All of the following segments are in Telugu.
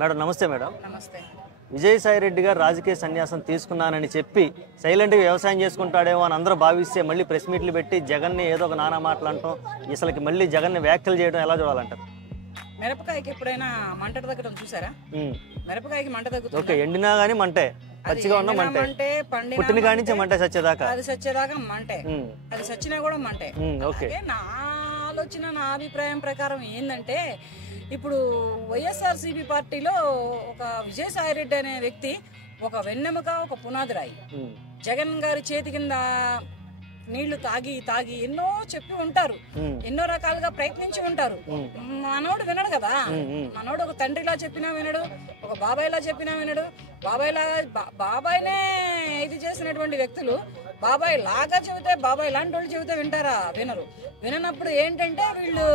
మేడం నమస్తే మేడం. నమస్తే. విజయసాయి రెడ్డి గారు రాజకీయ సన్యాసం తీసుకున్నానని చెప్పి సైలెంట్గా వ్యవసాయం చేసుకుంటాడేమో అని అందరూ భావిస్తే మళ్ళీ ప్రెస్ మీట్లు పెట్టి జగన్ని ఏదో ఒక నానా మాటలు అంటాం, అసలుకి మళ్ళీ జగన్ని వ్యాఖ్యలు చేయడం ఎలా చూడాలంటారు? మిరపకాయకి ఎప్పుడైనా మంట తగ్గడం చూసారా? మిరపకాయకి మంట తగ్గుతుంది. ఓకే, ఎండినా గానీ మంటే, పచ్చిగా ఉన్న మంటే, పుట్టిన కాడి నుంచి మంటే సచ్చేదాకా, అది సచ్చేదాకా మంటే, అది సచ్చినా కూడా మంటే. ఓకే, నా ఆలోచన నా అభిప్రాయం ప్రకారం ఏంటంటే ఇప్పుడు వైఎస్ఆర్సీపీ పార్టీలో ఒక విజయసాయి రెడ్డి అనే వ్యక్తి ఒక వెన్నెముక, ఒక పునాది రాయి. జగన్ గారి చేతి కింద నీళ్లు తాగి తాగి ఎన్నో చెప్పి ఉంటారు, ఎన్నో రకాలుగా ప్రయత్నించి ఉంటారు. మనోడు వినడు కదా, మనోడు ఒక తండ్రిలా చెప్పినా వినడు, ఒక బాబాయ్లా చెప్పినా వినడు. బాబాయ్నే ఇది చేసినటువంటి వ్యక్తులు బాబాయ్ లాగా చెబితే, బాబాయ్ లాంటి వాళ్ళు చెబితే వింటారా? వినరు. విననప్పుడు ఏంటంటే వీళ్ళు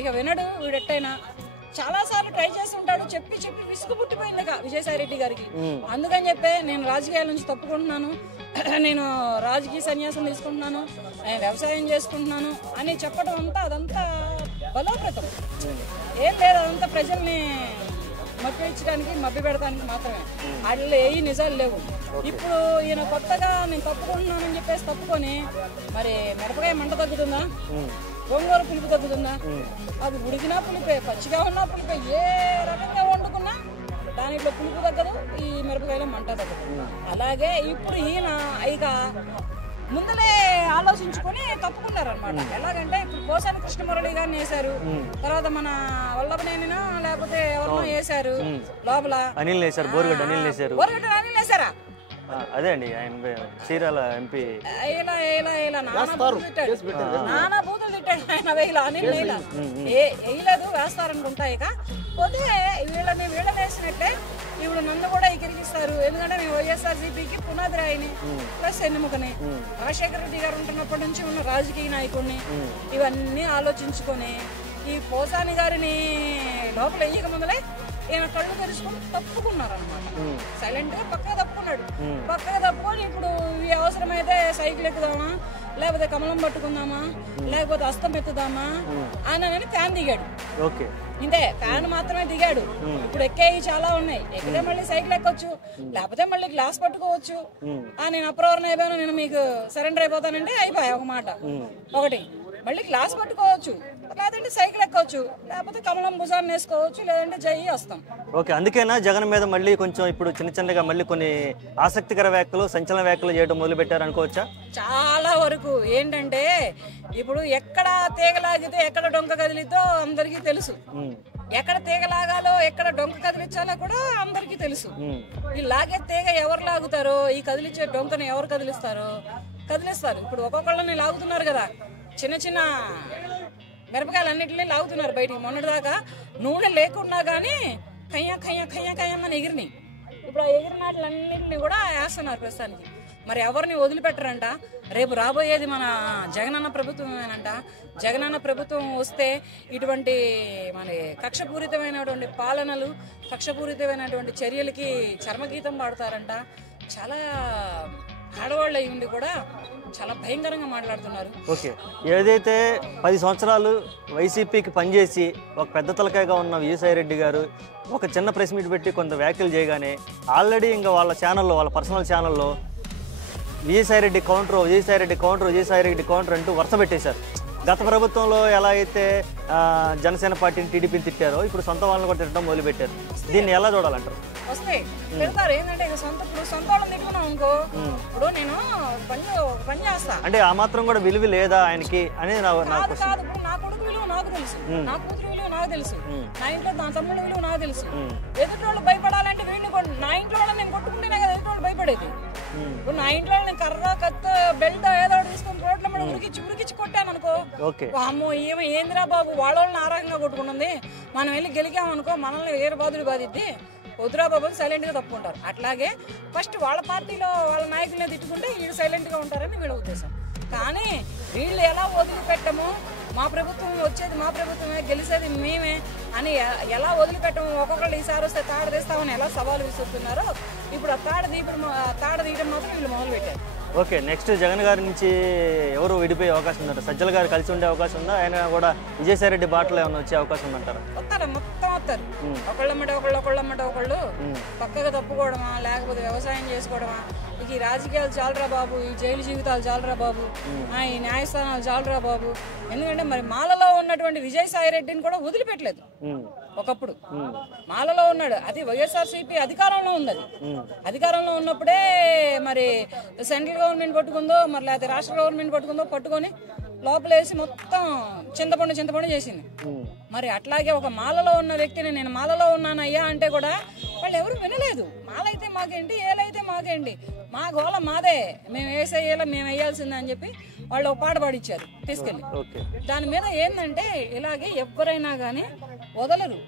ఇక వినడు. వీడెట్టయినా చాలా సార్లు ట్రై చేసి ఉంటాడు, చెప్పి చెప్పి విసుగు పుట్టిపోయింది విజయసాయి రెడ్డి గారికి. అందుకని చెప్పే నేను రాజకీయాల నుంచి తప్పుకుంటున్నాను, నేను రాజకీయ సన్యాసం తీసుకుంటున్నాను, నేను వ్యవసాయం చేసుకుంటున్నాను అని చెప్పడం అంతా అదంతా బలోపేతం ఏం లేదు. అదంతా ప్రజల్ని మభ్యించడానికి, మభ్య పెడతానికి మాత్రమే. వాటిలో ఏ నిజాలు లేవు. ఇప్పుడు ఈయన కొత్తగా నేను తప్పుకుంటున్నానని చెప్పేసి తప్పుకొని మరి మిరపకాయ మంట తగ్గుతుందా? గోంగూర పులుపు తగ్గుతుందా? అది ఉడికినా పులిపే, పచ్చిగా ఉన్నా పులిపే, ఏ రకంగా వండుకున్నా దానిలో పులుపు తగ్గదు, ఈ మిరపకాయలో మంట తగ్గదు. అలాగే ఇప్పుడు ఈయన ఇక ముందలే ఆలోచించుకొని తప్పుకున్నారనమాట. ఎలాగంటే ఇప్పుడు పోసాని కృష్ణమురళి గారిని వేశారు, తర్వాత మన వల్లభనేనినా లేకపోతే ఎవరినో వేశారు, లోపల అనిల్ వేశారు, బోరుగడ్డ అనిల్ వేశారు. బోరుగడ్డ అనిల్ వేశారా? అదే అండి, ఆయన చీరాల ఎంపీ. ఇలా ఇలా ఇలా నానా బూతులు తిట్టాడు ఆయన. వేయలా అనిల్ వేయలేదు, వేస్తారనుకుంటా. ఇక పోతే వీళ్ళని వేసినట్లే ఇప్పుడు నన్ను కూడా ఎగిరిగిస్తారు. ఎందుకంటే నేను వైఎస్ఆర్సీపీకి పునాది రాయిని, ప్లస్ ఎన్నిముకని, రాజశేఖర రెడ్డి గారు ఉంటున్నప్పటి నుంచి ఉన్న రాజకీయ నాయకుడిని. ఇవన్నీ ఆలోచించుకొని ఈ పోసాని గారిని లోపల వేయక ముందలే ఈయన కళ్ళు తెరుచుకొని తప్పుకున్నారు అనమాట. సైలెంట్ గా పక్కగా తప్పుకున్నాడు. పక్కగా తప్పుకొని ఇప్పుడు ఈ అవసరమైతే సైకిల్ ఎక్కుదామా, లేకపోతే కమలం పట్టుకుందామా, లేకపోతే అస్తం ఎత్తుదామా అని ఫ్యాన్ దిగాడు. ఇంతే, ఫ్యాన్ మాత్రమే దిగాడు. ఇప్పుడు ఎక్కేవి చాలా ఉన్నాయి. ఎక్కితే మళ్ళీ సైకిల్ ఎక్కొచ్చు, లేకపోతే మళ్ళీ గ్లాస్ పట్టుకోవచ్చు. నేను అప్రవరణ అయిపోయాను, నేను మీకు సరెండర్ అయిపోతానంటే అయిపోయా ఒక మాట. ఒకటి మళ్ళీ గ్లాస్ పట్టుకోవచ్చు, లేదంటే సైకిల్ ఎక్కొచ్చు, లేకపోతే కమలం భుజాన్ని వేసుకోవచ్చు, లేదంటే జై వస్తాం. ఓకే, అందుకేనా జగన్ మీద మళ్ళీ కొంచెం ఇప్పుడు చిన్న చిన్నగా మళ్ళీ కొన్ని ఆసక్తికర వ్యాఖ్యలు, సంచలన వ్యాఖ్యలు చేయడం మొదలు పెట్టారు అనుకోవచ్చా? చాలా వరకు ఏంటంటే ఇప్పుడు ఎక్కడ తీగలాగితే ఎక్కడ డొంక కదిలితో అందరికీ తెలుసు. ఎక్కడ తీగ లాగాలో ఎక్కడ డొంక కదిలించాలో కూడా అందరికీ తెలుసు. ఈ లాగే తీగ ఎవరు లాగుతారో, ఈ కదిలించే డొంకని ఎవరు కదిలిస్తారు. ఇప్పుడు ఒక్కొక్కళ్ళని లాగుతున్నారు కదా, చిన్న చిన్న మిరపకాయలన్నింటినీ లాగుతున్నారు బయటికి. మొన్నటిదాకా నూనె లేకున్నా కానీ కయ్య కయ్య కయ్య కయ్యమని ఎగిరినాయి. ఇప్పుడు ఆ ఎగిరినాటిలన్నింటినీ కూడా వేస్తున్నారు ప్రస్తుతానికి. మరి ఎవరిని వదిలిపెట్టరంట. రేపు రాబోయేది మన జగనన్న ప్రభుత్వమేనంట. జగనన్న ప్రభుత్వం వస్తే ఇటువంటి మన కక్షపూరితమైనటువంటి పాలనలు, కక్షపూరితమైనటువంటి చర్యలకి చర్మగీతం పాడతారంట. చాలా ఆడవాళ్ళు అయి ఉండి కూడా చాలా భయంకరంగా మాట్లాడుతున్నారు. ఓకే, ఏదైతే 10 సంవత్సరాలు వైసీపీకి పనిచేసి ఒక పెద్ద తలకాయగా ఉన్న విజయసాయి రెడ్డి గారు ఒక చిన్న ప్రెస్ మీట్ పెట్టి కొంత వ్యాఖ్యలు చేయగానే ఆల్రెడీ ఇంకా వాళ్ళ ఛానల్లో, వాళ్ళ పర్సనల్ ఛానల్లో విజయసాయి రెడ్డి కౌంటర్ అంటూ వరుస పెట్టేశారు. గత ప్రభుత్వంలో ఎలా అయితే జనసేన పార్టీని, టీడీపీని తిట్టారో ఇప్పుడు సొంత వాళ్ళని కూడా తిట్టడం మొదలుపెట్టారు. దీన్ని ఎలా చూడాలంటారు? వస్తే పెడతారు. ఏంటంటే సొంత వాళ్ళని తిట్టుకున్నాం అనుకో, ఇప్పుడు నేను పని చేస్తా అంటే ఆ మాత్రం కూడా విలువ లేదా ఆయనకి అనేది కాదు. ఇప్పుడు నా కొడుకు విలువ నాకు తెలుసు, నా కూతురు విలువ నాకు తెలుసు, నా ఇంట్లో నా తమ్ముడు విలువ నాకు తెలుసు. ఎదుటి వాళ్ళు భయపడాలంటే వీడిని నా ఇంట్లో వాళ్ళని నేను కొట్టుకుంటేనే కదా ఎదుటి వాళ్ళు భయపడేది. ఇప్పుడు నా ఇంట్లో నేను కర్ర, కత్త, బెల్ట్ ఏదో తీసుకొని రోడ్ల మీద ఉరికిచ్చి కొట్టాను అనుకో, అమ్మో ఏందిరా బాబు వాళ్ళని ఆ రకంగా కొట్టుకుంటుంది, మనం వెళ్ళి గెలికామనుకో మనల్ని వేరే బాధుడు బాధిద్ది, వద్దురా బాబు సైలెంట్ గా తప్పుకుంటారు. అట్లాగే ఫస్ట్ వాళ్ళ పార్టీలో వాళ్ళ నాయకులనే తిట్టుకుంటే వీళ్ళు సైలెంట్ గా ఉంటారని వీళ్ళ ఉద్దేశం. కానీ వీళ్ళు ఎలా వదిలిపెట్టము, మా ప్రభుత్వం వచ్చేది మా ప్రభుత్వమే, గెలిచేది మేమే అని ఎలా వదిలిపెట్టము, ఒక్కొక్కళ్ళు ఈసారి వస్తే తాడ తీస్తామని ఎలా సవాలు విసురుతున్నారో ఇప్పుడు ఆ తాడ తీయడం మాత్రం వీళ్ళు మొదలు పెట్టారు. ఓకే, నెక్స్ట్ జగన్ గారి నుంచి ఎవరు విడిపోయే అవకాశం ఉందంటారు? సజ్జల గారు కలిసి ఉండే అవకాశం ఉందా? ఆయన కూడా విజయసాయి రెడ్డి బాటలో ఏమైనా వచ్చే అవకాశం ఉందంటారా? మొత్తం వస్తారు, ఒకళ్ళమ్మట ఒకళ్ళు పక్కగా తప్పుకోవడమా, లేకపోతే వ్యవసాయం చేసుకోవడమా, ఇక ఈ రాజకీయాలు చాలరా బాబు, ఈ జైలు జీవితాలు చాలరా బాబు, ఈ న్యాయస్థానాలు చాలరా బాబు. ఎందుకంటే మరి మాలలో ఉన్నటువంటి విజయసాయి రెడ్డిని కూడా వదిలిపెట్టలేదు. ఒకప్పుడు మాలలో ఉన్నాడు, అది వైఎస్ఆర్సీపీ అధికారంలో ఉంది. అది అధికారంలో ఉన్నప్పుడే మరి సెంట్రల్ గవర్నమెంట్ పట్టుకుందో, మరి లేకపోతే రాష్ట్ర గవర్నమెంట్ పట్టుకొని లోపలేసి మొత్తం చింతపండు చేసింది. మరి అట్లాగే ఒక మాలలో ఉన్న వ్యక్తిని నేను మాలలో ఉన్నాను అయ్యా అంటే కూడా వాళ్ళు ఎవరు వినలేదు. మాలైతే మాకేంటి, ఏలైతే మాకేంటి, మా గోళ మాదే, మేము వేసేయాల మేము వేయాల్సిందే అని చెప్పి వాళ్ళు ఒక పాట పాడిచ్చారు తీసుకెళ్ళి. దాని మీద ఏంటంటే ఇలాగే ఎవరైనా కానీ వదలరు,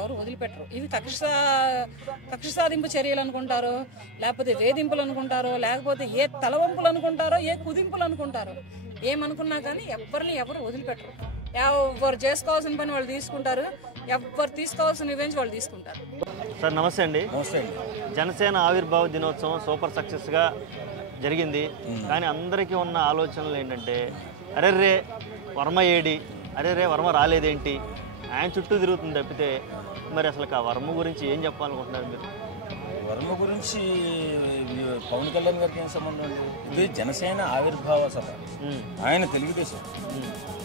ఎవరు వదిలిపెట్టరు. ఇవి కక్ష సాధింపు చర్యలు అనుకుంటారో, లేకపోతే వేధింపులు అనుకుంటారో, లేకపోతే ఏ తలవంపులు అనుకుంటారో, ఏ కుదింపులు అనుకుంటారో, ఏమనుకున్నా కానీ ఎవరు వదిలిపెట్టరు. ఎవరు చేసుకోవాల్సిన పని వాళ్ళు తీసుకుంటారు, ఎవరు తీసుకోవాల్సిన రివెంజ్ వాళ్ళు తీసుకుంటారు. సార్ నమస్తే అండి. నమస్తే అండి. జనసేన ఆవిర్భావ దినోత్సవం సూపర్ సక్సెస్గా జరిగింది. కానీ అందరికీ ఉన్న ఆలోచనలు ఏంటంటే, అరెర్రే వర్మ ఏడి, అరెర్రే వర్మ రాలేదేంటి, ఆయన చుట్టూ తిరుగుతుంది తప్పితే మరి అసలు ఆ వర్మ గురించి ఏం చెప్పాలనుకుంటున్నారు మీరు? వర్మ గురించి పవన్ కళ్యాణ్ గారికి ఏం సంబంధం అండి? ఇది జనసేన ఆవిర్భావ సభ. ఆయన తెలుగుదేశం,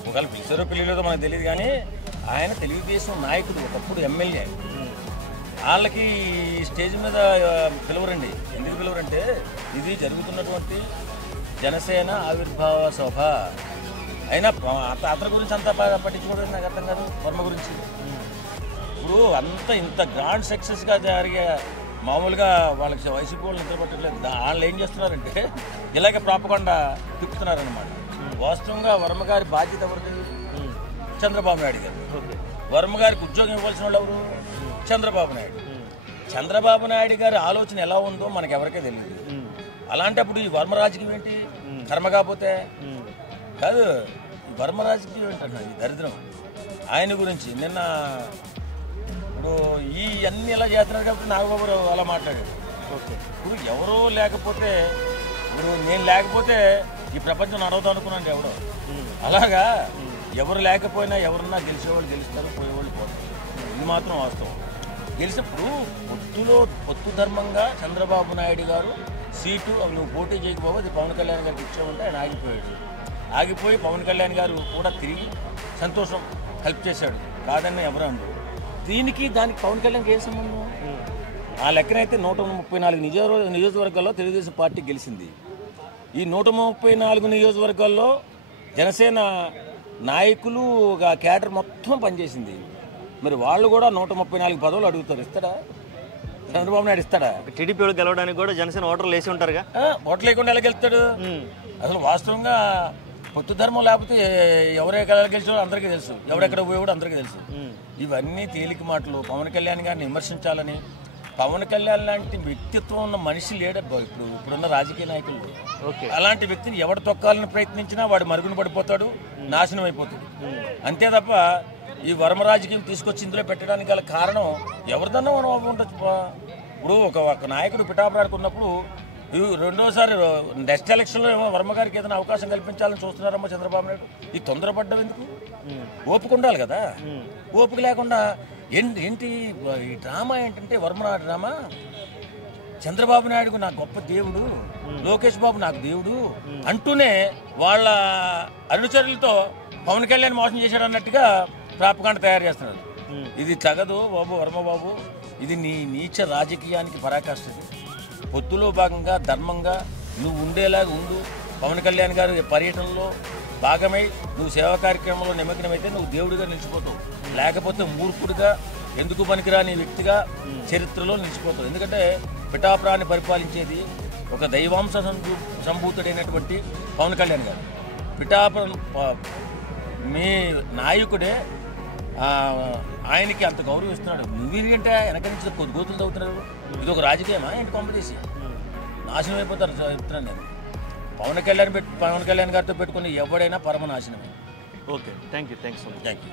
ఒకవేళ పిలిచారో పిల్లలేదో మనకు తెలియదు, కానీ ఆయన తెలుగుదేశం నాయకుడు, ఒకప్పుడు ఎమ్మెల్యే. వాళ్ళకి స్టేజ్ మీద పిలవరండి. ఎందుకు పిలవరంటే ఇది జరుగుతున్నటువంటి జనసేన ఆవిర్భావ సభ. అయినా అతని గురించి అంతా పట్టించుకోవడం నాకు అర్థం కాదు. వర్మ గురించి ఇప్పుడు అంత ఇంత గ్రాండ్ సక్సెస్గా జరిగే, మామూలుగా వాళ్ళకి వైసీపీ వాళ్ళు నిద్ర పట్టట్లేదు. వాళ్ళు ఏం చేస్తున్నారంటే ఇలాగే ప్రాపకుండా తిప్పుతున్నారనమాట. వాస్తవంగా వర్మ గారి బాధ్యత ఎవరిది? చంద్రబాబు నాయుడు గారు. వర్మ గారికి ఉద్యోగం ఇవ్వాల్సిన వాళ్ళు ఎవరు? చంద్రబాబు నాయుడు. చంద్రబాబు నాయుడు గారి ఆలోచన ఎలా ఉందో మనకు ఎవరికే తెలియదు. అలాంటప్పుడు ఈ వర్మ రాజకీయం ఏంటి? కర్మ కాకపోతే కాదు, ఈ వర్మ రాజకీయం ఏంటన్నా ఈ దరిద్రం. ఆయన గురించి నిన్న ఇప్పుడు ఈ అన్ని ఎలా చేస్తున్నారు కాబట్టి నాగబాబు అలా మాట్లాడాడు. ఇప్పుడు ఎవరో లేకపోతే, ఇప్పుడు నేను లేకపోతే ఈ ప్రపంచం నడవదు అనుకున్నాను ఎవడో. అలాగా ఎవరు లేకపోయినా ఎవరన్నా గెలిచేవాళ్ళు గెలుస్తారు, పోయేవాళ్ళు పోతారు. ఇది మాత్రం వాస్తవం. గెలిచినప్పుడు పొత్తు ధర్మంగా చంద్రబాబు నాయుడు గారు సీటు నువ్వు పోటీ చేయకపోతే అది పవన్ కళ్యాణ్ గారికి ఇచ్చామంటే ఆయన ఆగిపోయాడు. ఆగిపోయి పవన్ కళ్యాణ్ గారు కూడా తిరిగి సంతోషం హెల్ప్ చేశాడు, కాదని ఎవరు అన్నారు. దానికి పవన్ కళ్యాణ్కి ఏం సంబంధం? ఆ లెక్కనైతే 134 నియోజకవర్గాల్లో తెలుగుదేశం పార్టీ గెలిచింది. ఈ 134 నియోజకవర్గాల్లో జనసేన నాయకులు క్యాడర్ మొత్తం పనిచేసింది. మరి వాళ్ళు కూడా 134 పదవులు అడుగుతారు. ఇస్తాడా చంద్రబాబు నాయుడు? ఇస్తాడా? టీడీపీ గెలవడానికి కూడా జనసేన ఓటర్లు వేసి ఉంటారుగా. ఓట్లు లేకుండా ఎలా గెలుస్తాడు? అసలు వాస్తవంగా పొత్తు ధర్మం లేకపోతే ఎవరెక్కడ గెలిచాడో అందరికీ తెలుసు, ఎవరెక్కడ పోయేవాడో అందరికీ తెలుసు. ఇవన్నీ తేలిక మాటలు. పవన్ కళ్యాణ్ గారిని విమర్శించాలని, పవన్ కళ్యాణ్ లాంటి వ్యక్తిత్వం ఉన్న మనిషి లేడబ్బా ఇప్పుడున్న రాజకీయ నాయకులు. అలాంటి వ్యక్తిని ఎవడు తొక్కాలని ప్రయత్నించినా వాడు మరుగున పడిపోతాడు, నాశనం అయిపోతాడు. అంతే తప్ప ఈ వర్మ రాజకీయం తీసుకొచ్చి ఇందులో పెట్టడానికి గల కారణం ఎవరిదన్నా మనం ఉండొచ్చు. ఇప్పుడు ఒక నాయకుడు పిఠాపురానికి ఉన్నప్పుడు రెండోసారి నెక్స్ట్ ఎలక్షన్లో ఏమో వర్మ గారికి ఏదైనా అవకాశం కల్పించాలని చూస్తున్నారమ్మా చంద్రబాబు నాయుడు. ఈ తొందరపడ్డం ఎందుకు? ఓపిక ఉండాలి కదా. ఓపిక లేకుండా ఏంటి ఈ డ్రామా? ఏంటంటే వర్మ డ్రామా, చంద్రబాబు నాయుడుకు నాకు గొప్ప దేవుడు, లోకేష్ బాబు నాకు దేవుడు అంటూనే వాళ్ళ అనుచరులతో పవన్ కళ్యాణ్ మోసం చేశాడు అన్నట్టుగా ప్రాపకాండ తయారు చేస్తున్నాడు. ఇది తగదు బాబు, వర్మ బాబు. ఇది నీ నీచ రాజకీయానికి పరాకాష్ఠది. పొత్తులో భాగంగా ధర్మంగా నువ్వు ఉండేలాగా ఉండు. పవన్ కళ్యాణ్ గారు పర్యటనలో భాగమై నువ్వు సేవా కార్యక్రమంలో నిమగ్నమైతే నువ్వు దేవుడిగా నిలిచిపోతావు. లేకపోతే మూర్ఖుడిగా, ఎందుకు పనికిరాని వ్యక్తిగా చరిత్రలో నిలిచిపోతావు. ఎందుకంటే పిఠాపురాన్ని పరిపాలించేది ఒక దైవాంశ సంభూతుడైనటువంటి పవన్ కళ్యాణ్ గారు. పిఠాపురం మీ నాయకుడే ఆయనకి అంత గౌరవం ఇస్తున్నాడు. నువ్వేంటే వెనక నుంచి గోతులు తవ్వుతున్నారు. ఇది ఒక రాజకీయమా ఏంటి? కాంపిటీసి నాశనం అయిపోతారు చెప్తున్నాను నేను. పవన్ కళ్యాణ్ గారితో పెట్టుకుని ఎవడైనా పరమ నాశనమే. Okay, thank you so much. Thank you.